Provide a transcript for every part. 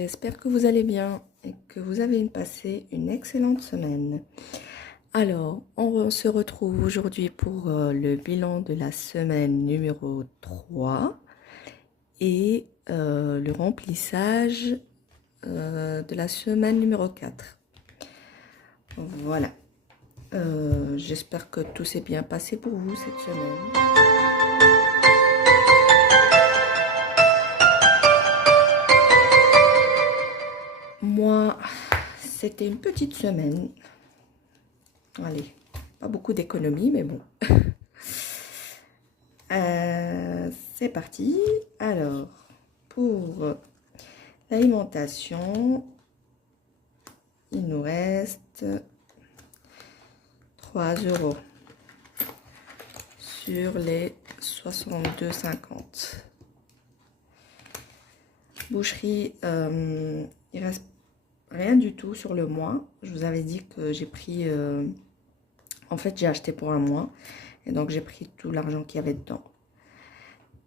j'espère que vous allez bien et que vous avez passé une excellente semaine. Alors, on se retrouve aujourd'hui pour le bilan de la semaine numéro 3 et le remplissage de la semaine numéro 4. Voilà. J'espère que tout s'est bien passé pour vous cette semaine. Moi, c'était une petite semaine. Allez, pas beaucoup d'économie, mais bon. C'est parti. Alors, pour l'alimentation, il nous reste 3 € sur les 62,50. Boucherie, il reste rien du tout sur le mois. Je vous avais dit que j'ai pris... en fait, j'ai acheté pour un mois. Et donc, j'ai pris tout l'argent qu'il y avait dedans.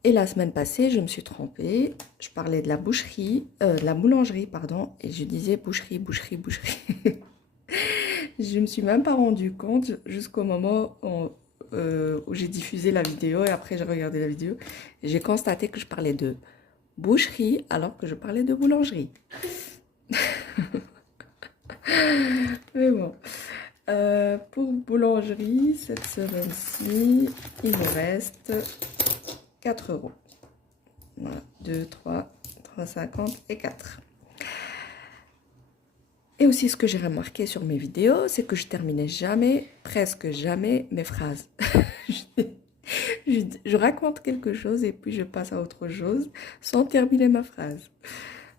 Et la semaine passée, je me suis trompée. Je parlais de la boucherie, de la boulangerie, pardon. Et je disais boucherie, boucherie, boucherie. Je me suis même pas rendu compte jusqu'au moment où j'ai diffusé la vidéo. Et après, j'ai regardé la vidéo. Et j'ai constaté que je parlais de boucherie alors que je parlais de boulangerie. Mais bon. Pour boulangerie, cette semaine-ci, il me reste 4 €. Voilà, 2, 3, 3,50 et 4. Et aussi, ce que j'ai remarqué sur mes vidéos, c'est que je terminais jamais, presque jamais, mes phrases. je raconte quelque chose et puis je passe à autre chose sans terminer ma phrase.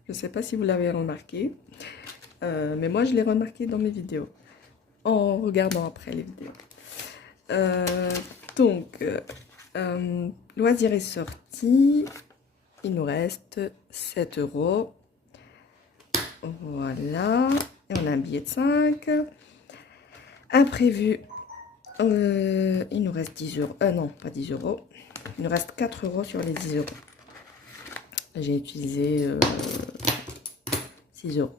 Je ne sais pas si vous l'avez remarqué, mais moi, je l'ai remarqué dans mes vidéos, en regardant après les vidéos. Donc, loisirs et sorties, il nous reste 7 €. Voilà, et on a un billet de 5. Imprévu, il nous reste 10 €. Non, pas 10 €. Il nous reste 4 € sur les 10 €. J'ai utilisé 6 €.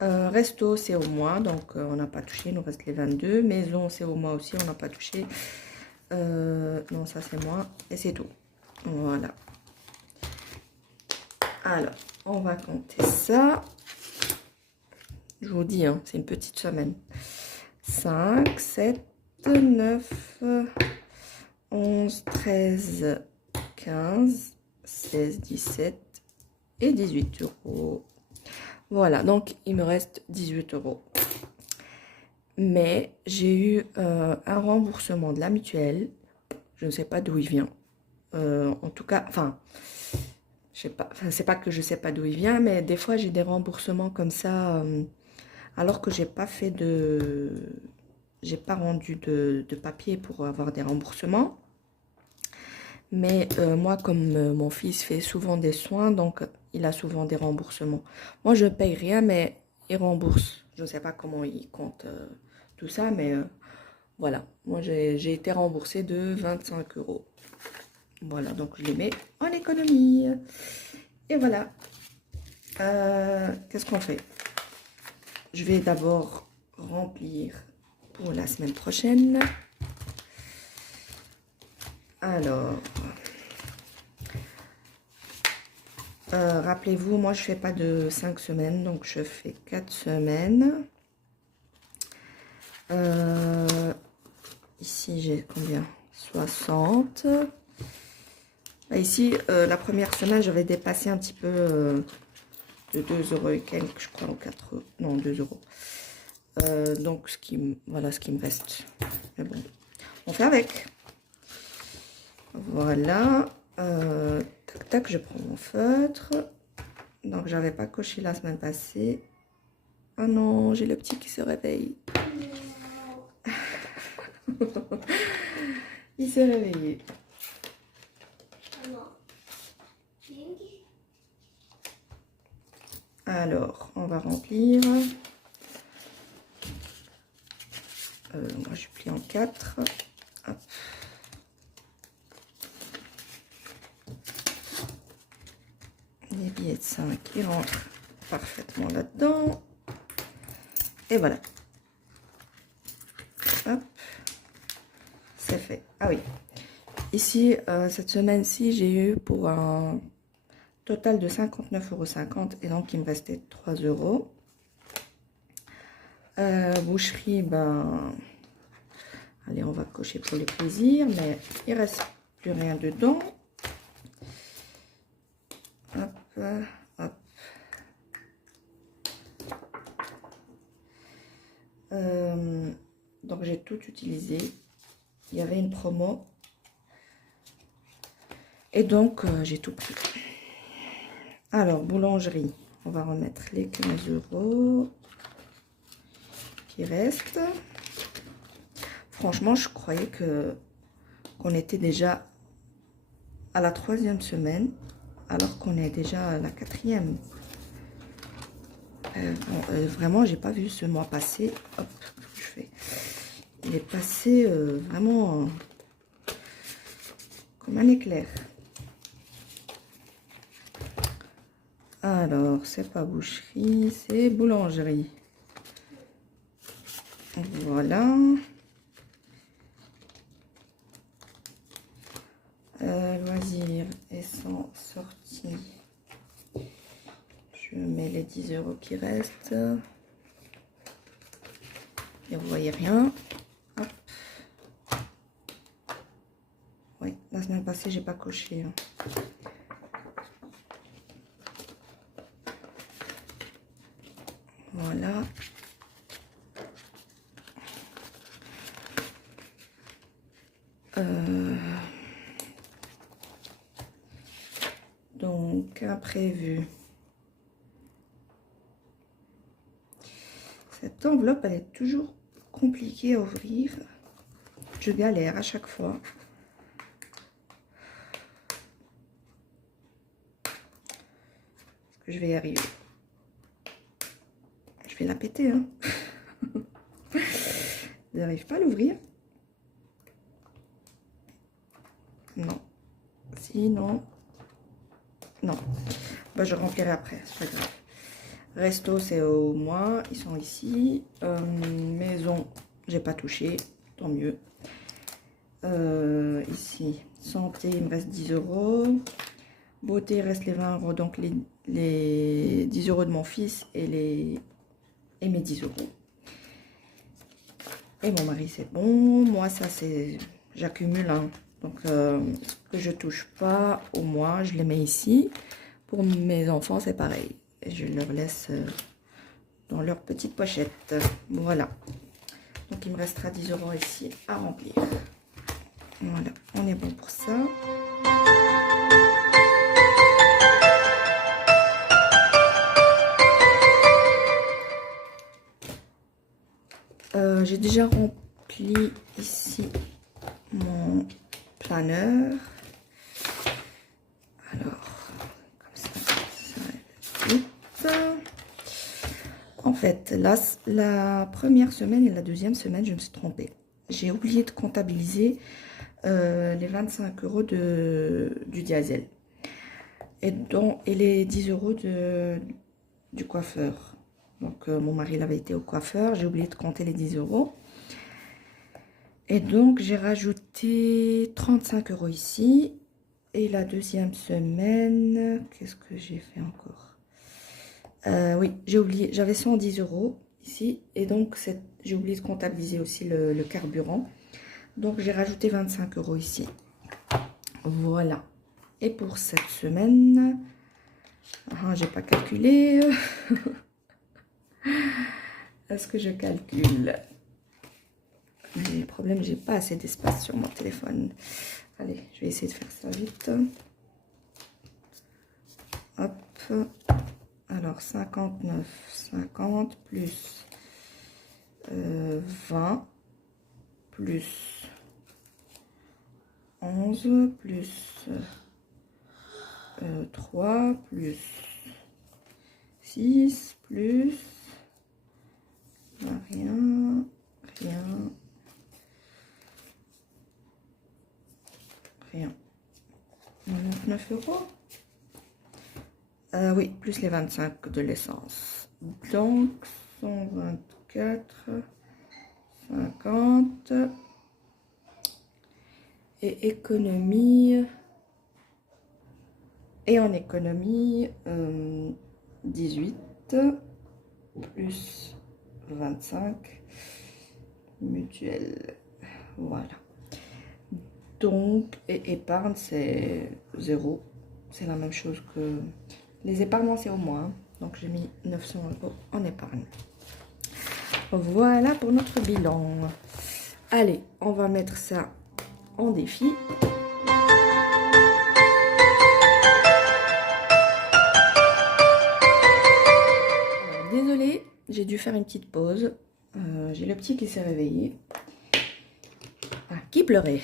Resto, c'est au mois, donc on n'a pas touché, il nous reste les 22. Maison, c'est au mois aussi, on n'a pas touché. Non, ça c'est moi, et c'est tout. Voilà. Alors, on va compter ça. Je vous dis, hein, c'est une petite semaine. 5, 7, 9, 11, 13, 15, 16, 17 et 18 €. Voilà, donc il me reste 18 €. Mais j'ai eu un remboursement de la mutuelle. Je ne sais pas d'où il vient. En tout cas, enfin, je sais pas. Enfin, c'est pas que je sais pas d'où il vient, mais des fois j'ai des remboursements comme ça, alors que j'ai pas fait j'ai pas rendu de papier pour avoir des remboursements. Mais moi, comme mon fils fait souvent des soins, donc il a souvent des remboursements. Moi, je ne paye rien, mais il rembourse. Je ne sais pas comment il compte tout ça, mais voilà. Moi, j'ai été remboursée de 25 €. Voilà, donc je les mets en économie. Et voilà. Qu'est-ce qu'on fait? Je vais d'abord remplir pour la semaine prochaine. Alors... rappelez-vous, moi je fais pas de 5 semaines, donc je fais 4 semaines. Ici j'ai combien? 60. Ici, la première semaine, j'avais dépassé un petit peu de 2 € et quelques, je crois, ou 4 €. Non, 2 €. Donc, voilà ce qui me reste. Mais bon, on fait avec. Voilà. Tac, tac, je prends mon feutre. Donc, j'avais pas coché la semaine passée. Ah non, j'ai le petit qui se réveille. Il s'est réveillé. Alors, on va remplir. Moi, je plie en 4. Hop. des billets de 5 qui rentrent parfaitement là-dedans. Et voilà. Hop. C'est fait. Ah oui. Ici, cette semaine-ci, j'ai eu pour un total de 59,50 € et donc il me restait 3 €. Boucherie, ben... Allez, on va cocher pour le plaisir, mais il reste plus rien dedans. Hop, hop. Donc j'ai tout utilisé. Il y avait une promo. Et donc j'ai tout pris. Alors, boulangerie. On va remettre les 15 € qui restent. Franchement, je croyais qu'on était déjà à la 3e semaine, alors qu'on est déjà à la 4e. Vraiment, j'ai pas vu ce mois passer. Hop, je fais. Il est passé vraiment comme un éclair. Alors, c'est pas boucherie, c'est boulangerie. Voilà. Loisirs et sans sortie. Je mets les 10 € qui restent. Et vous voyez rien. Hop. Oui, la semaine passée, j'ai pas coché. Voilà. Donc, imprévu. Cette enveloppe, elle est toujours compliquée à ouvrir. Je galère à chaque fois. Est-ce que je vais y arriver? Je vais la péter, hein. Je n'arrive pas à l'ouvrir. Non. Si, non. Non. Bah, je remplirai après, c'est pas grave. Resto, c'est au mois. Ils sont ici. Maison, j'ai pas touché. Tant mieux. Ici, santé, il me reste 10 €. Beauté, il reste les 20 €. Donc, les 10 € de mon fils et mes 10 €. Et mon mari, c'est bon. Moi, ça, c'est... J'accumule, hein. Donc, ce que je touche pas au mois, je les mets ici. Pour mes enfants, c'est pareil. Et je leur laisse dans leur petite pochette. Voilà. Donc, il me restera 10 € ici à remplir. Voilà, on est bon pour ça. J'ai déjà rempli ici mon planeur. Alors, comme ça va vite. En fait, là, la première semaine et la deuxième semaine, je me suis trompée. J'ai oublié de comptabiliser les 25 € du diesel. Et les 10 € du coiffeur. Donc, mon mari avait été au coiffeur. J'ai oublié de compter les 10 €. Et donc, j'ai rajouté 35 € ici. Et la deuxième semaine, qu'est-ce que j'ai fait encore? Oui, j'ai oublié. J'avais 110 € ici. Et donc, j'ai oublié de comptabiliser aussi le carburant. Donc, j'ai rajouté 25 € ici. Voilà. Et pour cette semaine, j'ai pas calculé. Est-ce que je calcule? Mais le problème, j'ai pas assez d'espace sur mon téléphone. Allez, je vais essayer de faire ça vite. Hop. Alors, 59, 50 plus 20 plus 11 plus 3 plus 6 plus rien, rien, rien. 99 €. Oui, plus les 25 de l'essence. Donc, 124, 50. Et économie. Et en économie, 18 plus 25 mutuelle. Voilà. Donc, et épargne, c'est 0. C'est la même chose que les épargnements, c'est au moins. Donc, j'ai mis 900 € en épargne. Voilà pour notre bilan. Allez, on va mettre ça en défi. Désolée, j'ai dû faire une petite pause. J'ai le petit qui s'est réveillé. Ah, qui pleurait.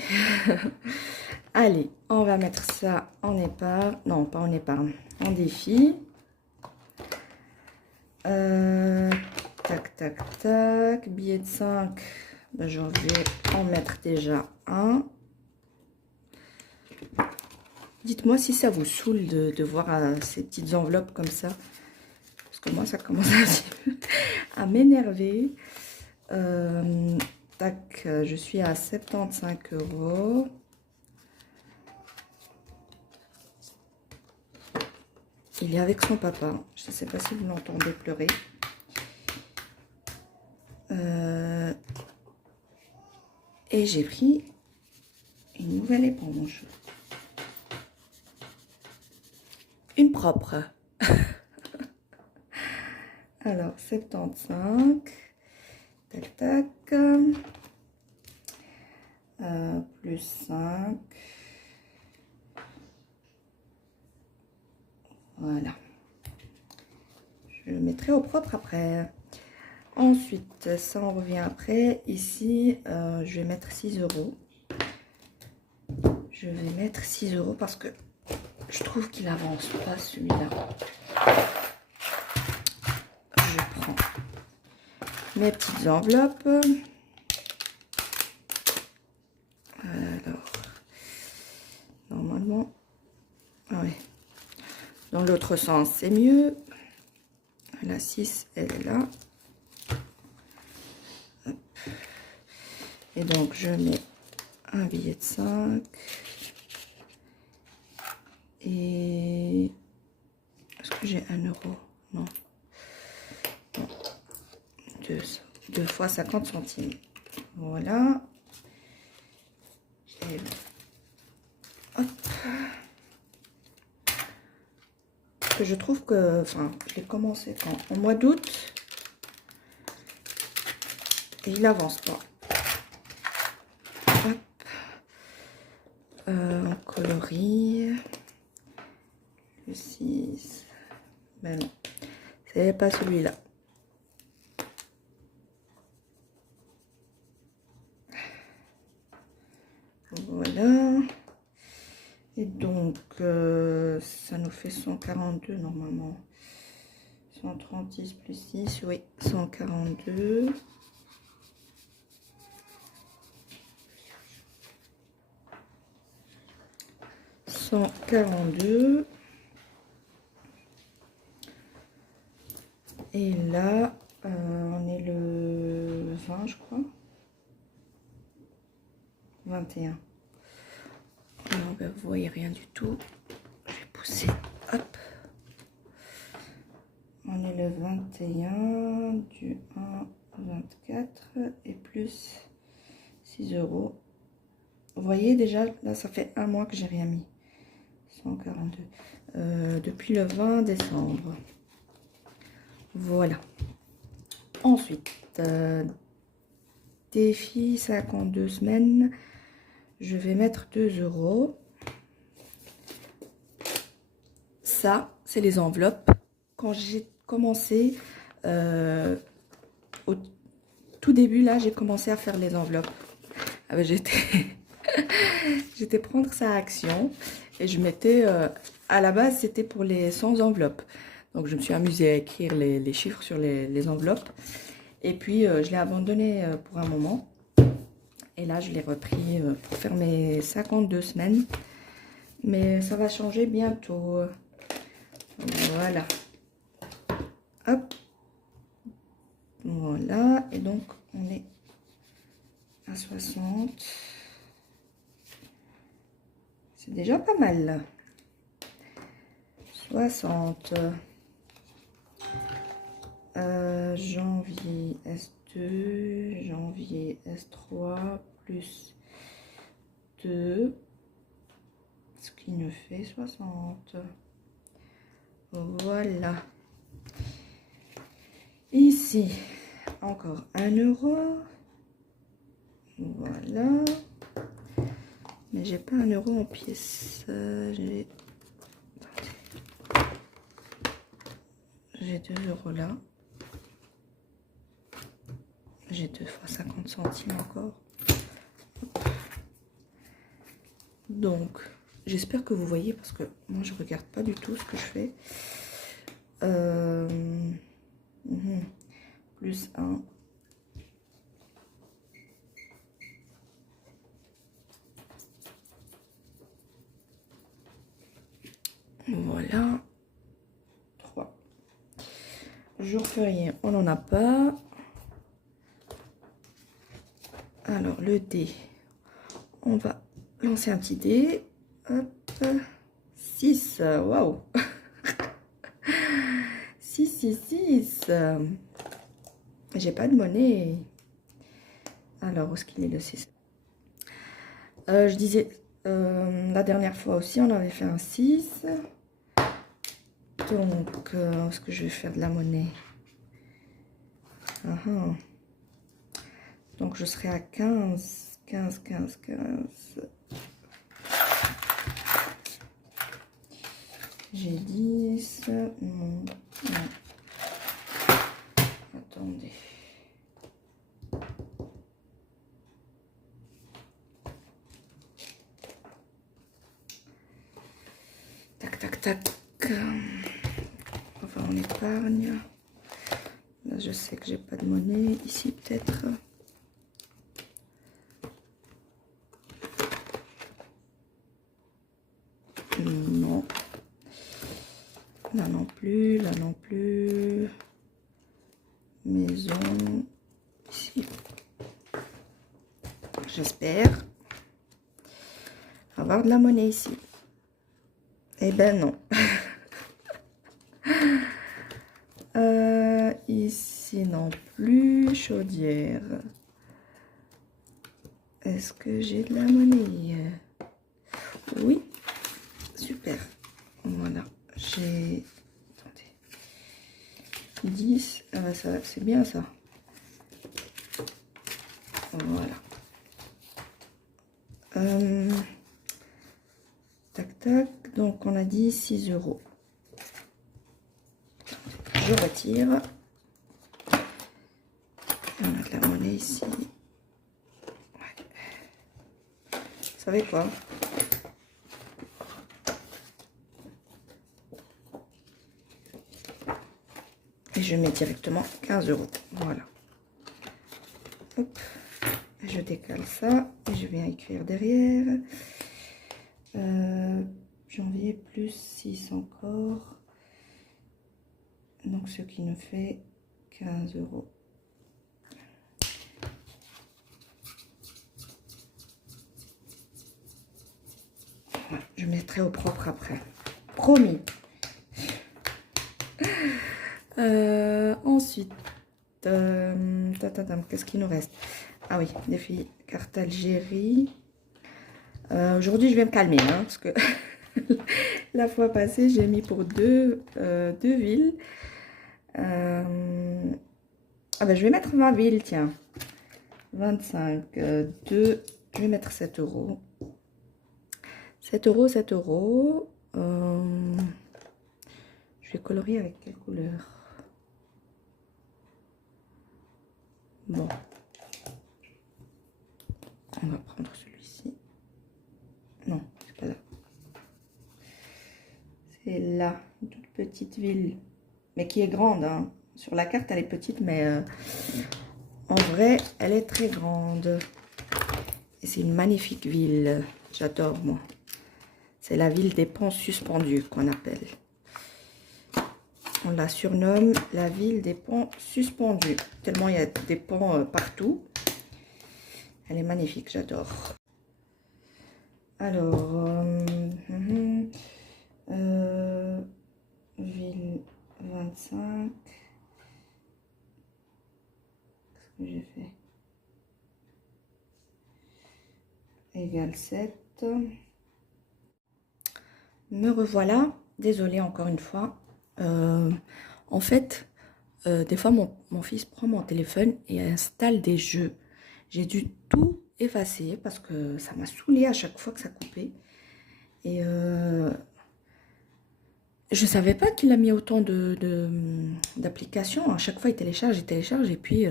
Allez, on va mettre ça en épargne. Non, pas en épargne. En défi. Tac, tac, tac. Billet de 5. Ben, je vais en mettre déjà un. Dites-moi si ça vous saoule de voir ces petites enveloppes comme ça. Parce que moi, ça commence à m'énerver. Tac, je suis à 75 €. Il est avec son papa. Je ne sais pas si vous l'entendez pleurer. Et j'ai pris une nouvelle éponge. Une propre. Alors, 75. Tac, tac. Plus 5. Voilà. Je le mettrai au propre après. Ensuite, ça on revient après. Ici, je vais mettre 6 €. Je vais mettre 6 € parce que je trouve qu'il avance pas celui-là. Je prends mes petites enveloppes. Alors, normalement, ouais. Dans l'autre sens, c'est mieux. La 6, elle est là. Hop. Et donc, je mets un billet de 5. Et... Est-ce que j'ai 1 €? Non. Non. 2 fois 50 centimes. Voilà. Et hop. Je trouve que, enfin, je l'ai commencé quand, au mois d'août, et il avance pas. Hop. En coloris, le 6, ben non, c'est pas celui-là. Voilà. Et donc, ça nous fait 142 normalement. 136 plus 6, oui, 142. Et là, on est le 20, je crois. 21. Non, ben, vous voyez rien du tout. Je vais pousser. Hop. On est le 21 du 1 au 24 et plus 6 €. Vous voyez déjà, là, ça fait un mois que j'ai rien mis. 142. Depuis le 20 décembre. Voilà. Ensuite, défi 52 semaines. Je vais mettre 2 €. Ça, c'est les enveloppes. Quand j'ai commencé, au tout début, là, j'ai commencé à faire les enveloppes. Ah ben, j'étais prendre sa action et je mettais, à la base, c'était pour les 100 enveloppes. Donc, je me suis amusée à écrire les chiffres sur les enveloppes. Et puis, je l'ai abandonné pour un moment. Et là, je l'ai repris pour faire mes 52 semaines. Mais ça va changer bientôt. Voilà. Hop. Voilà. Et donc, on est à 60. C'est déjà pas mal. 60. Janvier S2, janvier S3, plus 2, ce qui nous fait 60. Voilà. Ici, encore 1 euro. Voilà. Mais j'ai pas 1 euro en pièces. J'ai 2 euros là. J'ai 2 fois 50 centimes encore. Donc, j'espère que vous voyez parce que moi je regarde pas du tout ce que je fais. Plus 1. Voilà. 3. Jour férié, on n'en a pas. Alors, le dé. On va lancer un petit dé. Hop. 6. Waouh. 6, 6, 6. J'ai pas de monnaie. Alors, où est-ce qu'il est le 6? Je disais, la dernière fois aussi, on avait fait un 6. Donc, est-ce que je vais faire de la monnaie? Donc, je serai à 15, 15, 15, 15. J'ai 10. Non, non. Attendez. Tac, tac, tac. On va en épargne. Là, je sais que j'ai pas de monnaie. Ici, peut-être. Non. Là non plus, là non plus. Maison. Ici. J'espère avoir de la monnaie ici. Eh ben non. Ici non plus. Chaudière. Est-ce que j'ai de la monnaie? Oui. Super. Voilà. J'ai... Attendez. 10. Ah bah ça, c'est bien ça. Voilà. Tac, tac. Donc, on a dit 6 euros. Je retire. On a de la monnaie ici. Ouais. Vous savez quoi? Et je mets directement 15 euros. Voilà. Hop. Je décale ça. Et je viens écrire derrière. Janvier plus 6 encore. Donc, ce qui nous fait 15 euros. Voilà, je mettrai au propre après. Promis. Ensuite, qu'est-ce qu'il nous reste? Ah oui, des filles, carte Algérie. Aujourd'hui, je vais me calmer, hein, parce que la fois passée, j'ai mis pour deux villes. Ah ben, je vais mettre ma ville, tiens. 25, 2, je vais mettre 7 euros. 7 euros, 7 euros. Je vais colorier avec quelle couleur? Bon. On va prendre celui-ci. Non, c'est pas là. C'est là, une toute petite ville. Mais qui est grande, hein. Sur la carte, elle est petite, mais en vrai, elle est très grande. Et c'est une magnifique ville. J'adore, moi. C'est la ville des ponts suspendus qu'on appelle. On la surnomme la ville des ponts suspendus, tellement il y a des ponts partout. Elle est magnifique, j'adore. Alors, ville 25. Qu'est-ce que j'ai fait? Égale 7. Me revoilà. Désolée encore une fois. En fait, des fois, mon fils prend mon téléphone et installe des jeux. J'ai dû tout effacer parce que ça m'a saoulée à chaque fois que ça coupait. Et je savais pas qu'il a mis autant d'applications. À chaque fois, il télécharge et puis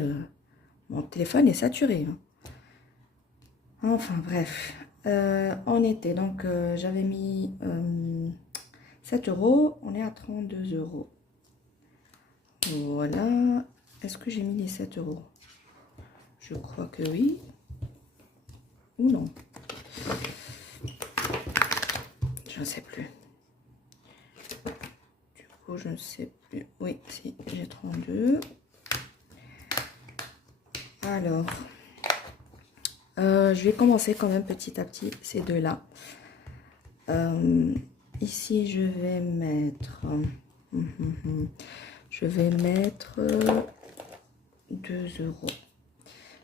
mon téléphone est saturé. Enfin, bref. On était donc, j'avais mis 7 €. On est à 32 €. Voilà. Est-ce que j'ai mis les 7 €? Je crois que oui. Ou non? Je ne sais plus. Du coup, je ne sais plus. Oui, si, j'ai 32. Alors, je vais commencer quand même petit à petit ces deux-là. Ici, je vais mettre... je vais mettre 2 €.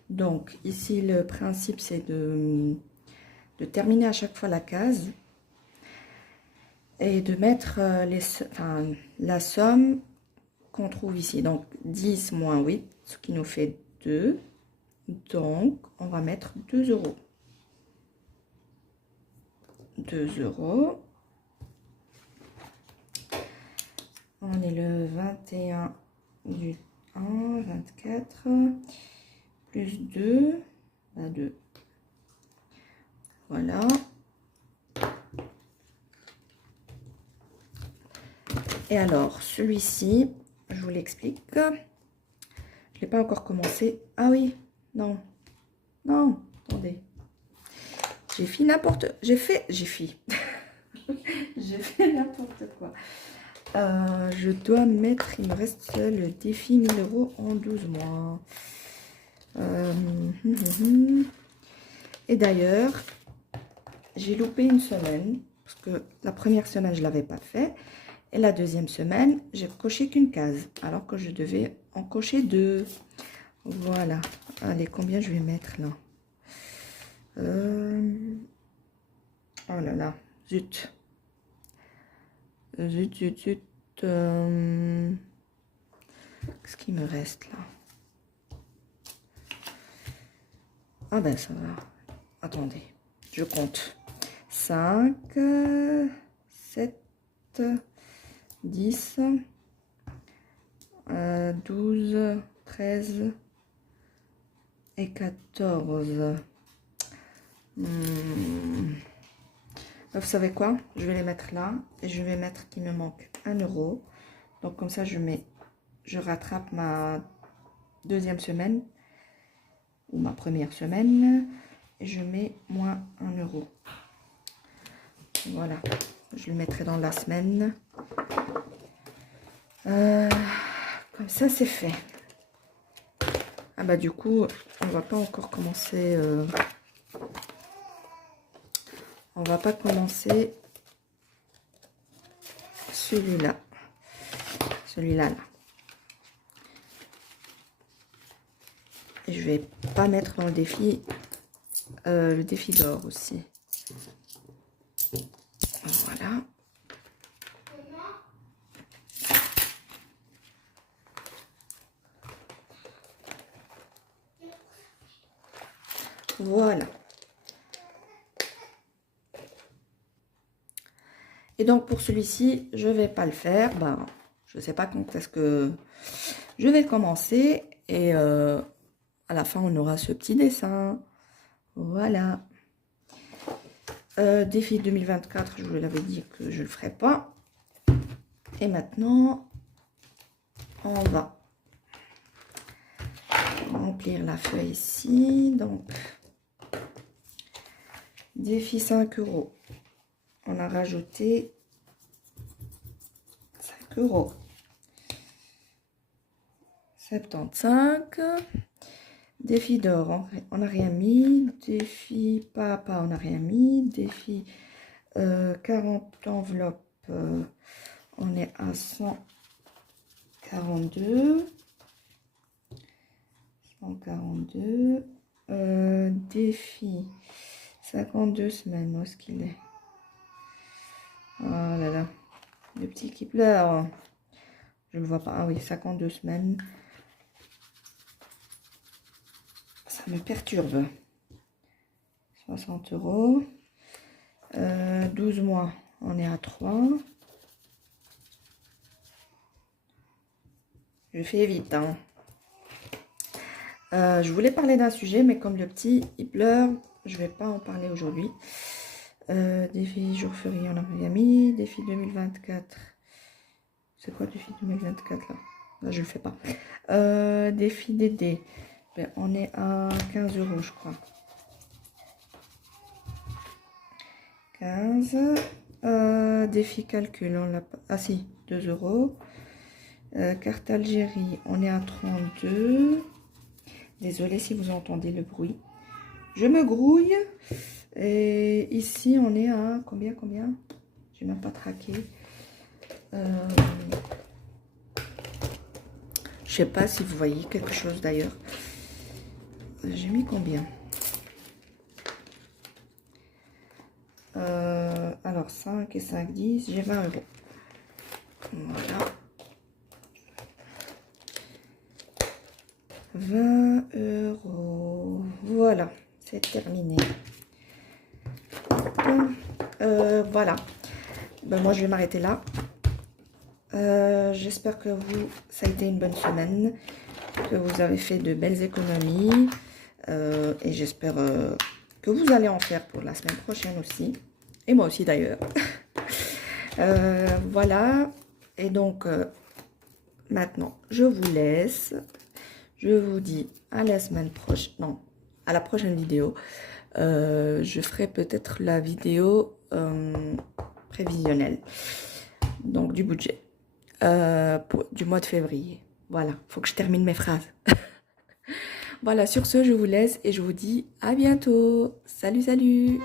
Donc, ici, le principe, c'est de terminer à chaque fois la case et de mettre la somme qu'on trouve ici. Donc, 10 moins 8, ce qui nous fait 2. Donc, on va mettre 2 €. 2 €. On est le 21 du 1, 24, plus 2, 2. Voilà. Et alors, celui-ci, je vous l'explique. Je ne l'ai pas encore commencé. Ah oui, non. Non, attendez. J'ai fait n'importe... J'ai fait n'importe quoi. Je dois mettre... Il me reste le défi 1000 € en 12 mois. Et d'ailleurs, j'ai loupé une semaine. Parce que la première semaine, je ne l'avais pas fait. Et la deuxième semaine, j'ai coché qu'une case. Alors que je devais en cocher 2. Voilà. Allez, combien je vais mettre là? Oh là là. Zut. Zut. Qu'est-ce qu'il me reste là? Ah ben ça va. Attendez. Je compte. 5, 7, 10, 12, 13 et 14. Vous savez quoi? Je vais les mettre là et je vais mettre qu'il me manque 1 €. Donc comme ça, je rattrape ma deuxième semaine ou ma première semaine et je mets moins 1 €. Voilà, je le mettrai dans la semaine. Comme ça, c'est fait. Ah bah du coup, on va pas encore commencer... on va pas commencer celui-là. Celui-là, là. Et je vais pas mettre dans le défi d'or aussi. Voilà. Voilà. Et donc pour celui-ci, je vais pas le faire. Ben, je sais pas quand est-ce que je vais commencer. Et à la fin, on aura ce petit dessin. Voilà. Défi 2024, je vous l'avais dit que je le ferai pas. Et maintenant, on va remplir la feuille ici. Donc, défi 5 €. On a rajouté 5 €. 75. Défi d'or, on n'a rien mis. Défi papa, on n'a rien mis. Défi 40 enveloppes, on est à 142. 142. Défi 52 semaines, où est-ce qu'il est? Oh là là, le petit qui pleure. Je ne le vois pas. Ah oui, 52 semaines. Ça me perturbe. 60 euros. 12 mois, on est à 3. Je fais vite, hein. Je voulais parler d'un sujet, mais comme le petit, il pleure, je vais pas en parler aujourd'hui. Défi jour férié, on a rien mis. Défi 2024. C'est quoi défi 2024 là? Là, je le fais pas. Défi DD. Ben, on est à 15 euros, je crois. 15. Défi calcul, on l'a pas. Ah si, 2 euros. Carte Algérie, on est à 32. Désolée si vous entendez le bruit. Je me grouille. Et ici, on est à combien? J'ai même pas traqué. Je sais pas si vous voyez quelque chose d'ailleurs. J'ai mis combien? Alors 5 et 5, 10. J'ai 20 euros. Voilà. 20 euros. Voilà, c'est terminé. Voilà. Ben, moi, je vais m'arrêter là. J'espère que ça a été une bonne semaine, que vous avez fait de belles économies. Et j'espère que vous allez en faire pour la semaine prochaine aussi. Et moi aussi d'ailleurs. Voilà. Et donc, maintenant, je vous laisse. Je vous dis à la semaine prochaine. Non, à la prochaine vidéo. Je ferai peut-être la vidéo prévisionnelle. Donc, du budget. Du mois de février. Voilà, faut que je termine mes phrases. Voilà, sur ce, je vous laisse et je vous dis à bientôt. Salut, salut!